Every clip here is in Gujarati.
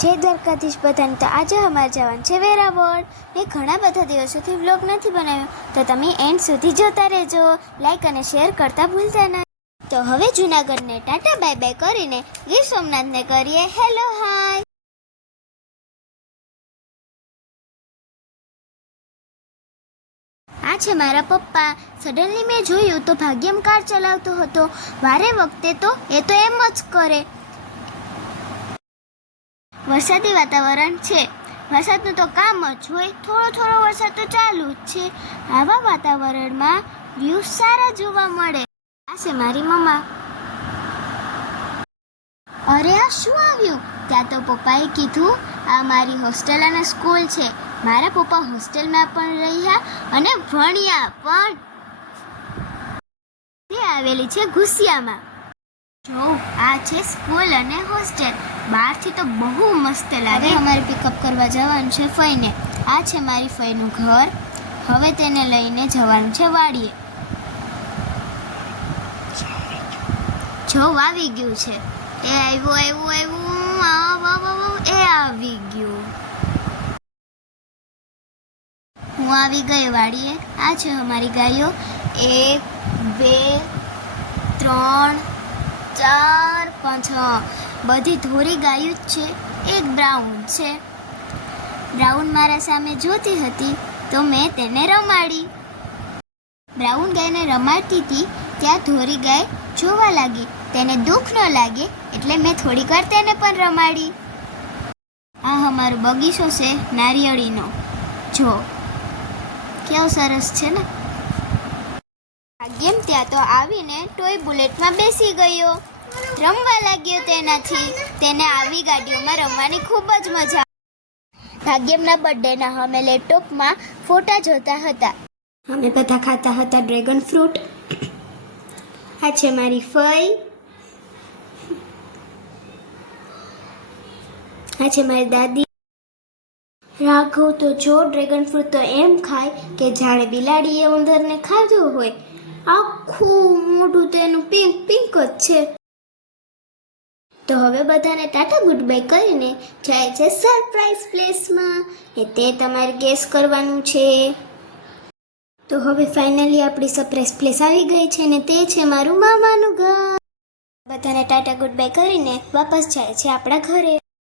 જય દ્વારકાધીશ બધાને. તો આજે અમારે જવાનું છે વેરાવળ. મેં ઘણા બધા દિવસોથી વ્લોગ નથી બનાવ્યો, તો તમે એન્ડ સુધી જોતા રહેજો. લાઈક અને શેર કરતા ભૂલતા નહીં. તો હવે જૂનાગઢને ટાટા બાય બાય કરીને ગીર સોમનાથને કરીએ હેલો હાય. આ છે મારા પપ્પા. સડનલી મેં જોયું તો ભાગ્યમ કાર ચલાવતો હતો. વારે વખતે તો એ તો એમ જ કરે. વરસાદી વાતાવરણ છે. વરસાદનું તો કામ જ હોય, થોડો થોડો વરસાદ તો ચાલુ જ છે. આવા વાતાવરણમાં વ્યૂ સારા જોવા મળે. આ છે મારી મમ્મા. અરે આ શું આવ્યું? ત્યાં તો પપ્પાએ કીધું આ મારી હોસ્ટેલ અને સ્કૂલ છે. મારા પપ્પા હોસ્ટેલમાં પણ રહ્યા અને ભણ્યા પણ. તે આવેલી છે ઘુસિયામાં. જો આ છે સ્કૂલ અને હોસ્ટેલ. બહારથી તો બહુ મસ્ત લાગે. અમારે પિકઅપ કરવા જવાનું છે ફઈને. આ છે મારી ફઈનું ઘર. હવે તેને લઈને જવાનું છે વાડીએ. જો આવી ગયું છે. એ આવ્યું એ આવી ગયું. હું આવી ગઈ વાડીએ. આ છે અમારી ગાયો. 1 2 3 4 5 બધી ધોરી ગાયું જ છે. એક બ્રાઉન છે. બ્રાઉન મારા સામે જોતી હતી તો મેં તેને રમાડી. બ્રાઉન ગાયને રમાડતી હતી ત્યાં ધોરી ગાય જોવા લાગી. તેને દુઃખ ન લાગે એટલે મેં થોડીક વાર તેને પણ રમાડી. આ અમારો બગીચો છે નારિયેળીનો. જો કેવો સરસ છે ને. ભાગ્યમ ત્યાં તો આવીને ટોય બુલેટમાં બેસી ગયો. રમવા લાગ્યો તેનાથી. તેને આવી ગાડીઓમાં રમવાની ખૂબ જ મજા. ભાગ્યમના બર્થડેના અમે લેપટોપમાં ફોટા જોતા હતા. અમે બધા ખાતા હતા ડ્રેગન ફ્રૂટ. આ છે મારી ફઈ. આ છે મારી દાદી. રાઘવ તો જો ડ્રેગન ફ્રૂટ તો એમ ખાય કે જાણે બિલાડીએ ઉંદરને ખાધું હોય. આખું મોઢું તેનું પિંક પિંક જ છે. તો હવે બધાને ટાટા ગુડ બાય કરીને જાય છે સરપ્રાઈઝ પ્લેસમાં. તે તમારે ગેસ કરવાનું છે. તો હવે ફાઇનલી આપણી સરપ્રાઈઝ પ્લેસ આવી ગઈ છે ને તે છે મારું મામાનું ઘર. બધાને ટાટા ગુડ બાય કરીને વાપસ જાય છે આપણા ઘરે.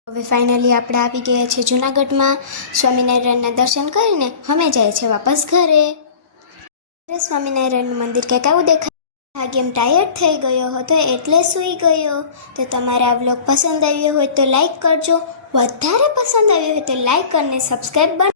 હવે ફાઇનલી આપણે આવી ગયા છે જૂનાગઢમાં. સ્વામિનારાયણના દર્શન કરીને અમે જાય છે વાપસ ઘરે. સ્વામિનારાયણનું મંદિર કંઈક આવું દેખાય. ભાગ્યમ ટાયર્ડ થઈ ગયો હતો એટલે સૂઈ ગયો. તો તમારે આ વ્લોગ પસંદ આવ્યો હોય તો લાઈક કરજો. વધારે પસંદ આવ્યો હોય તો લાઈક અને સબસ્ક્રાઈબ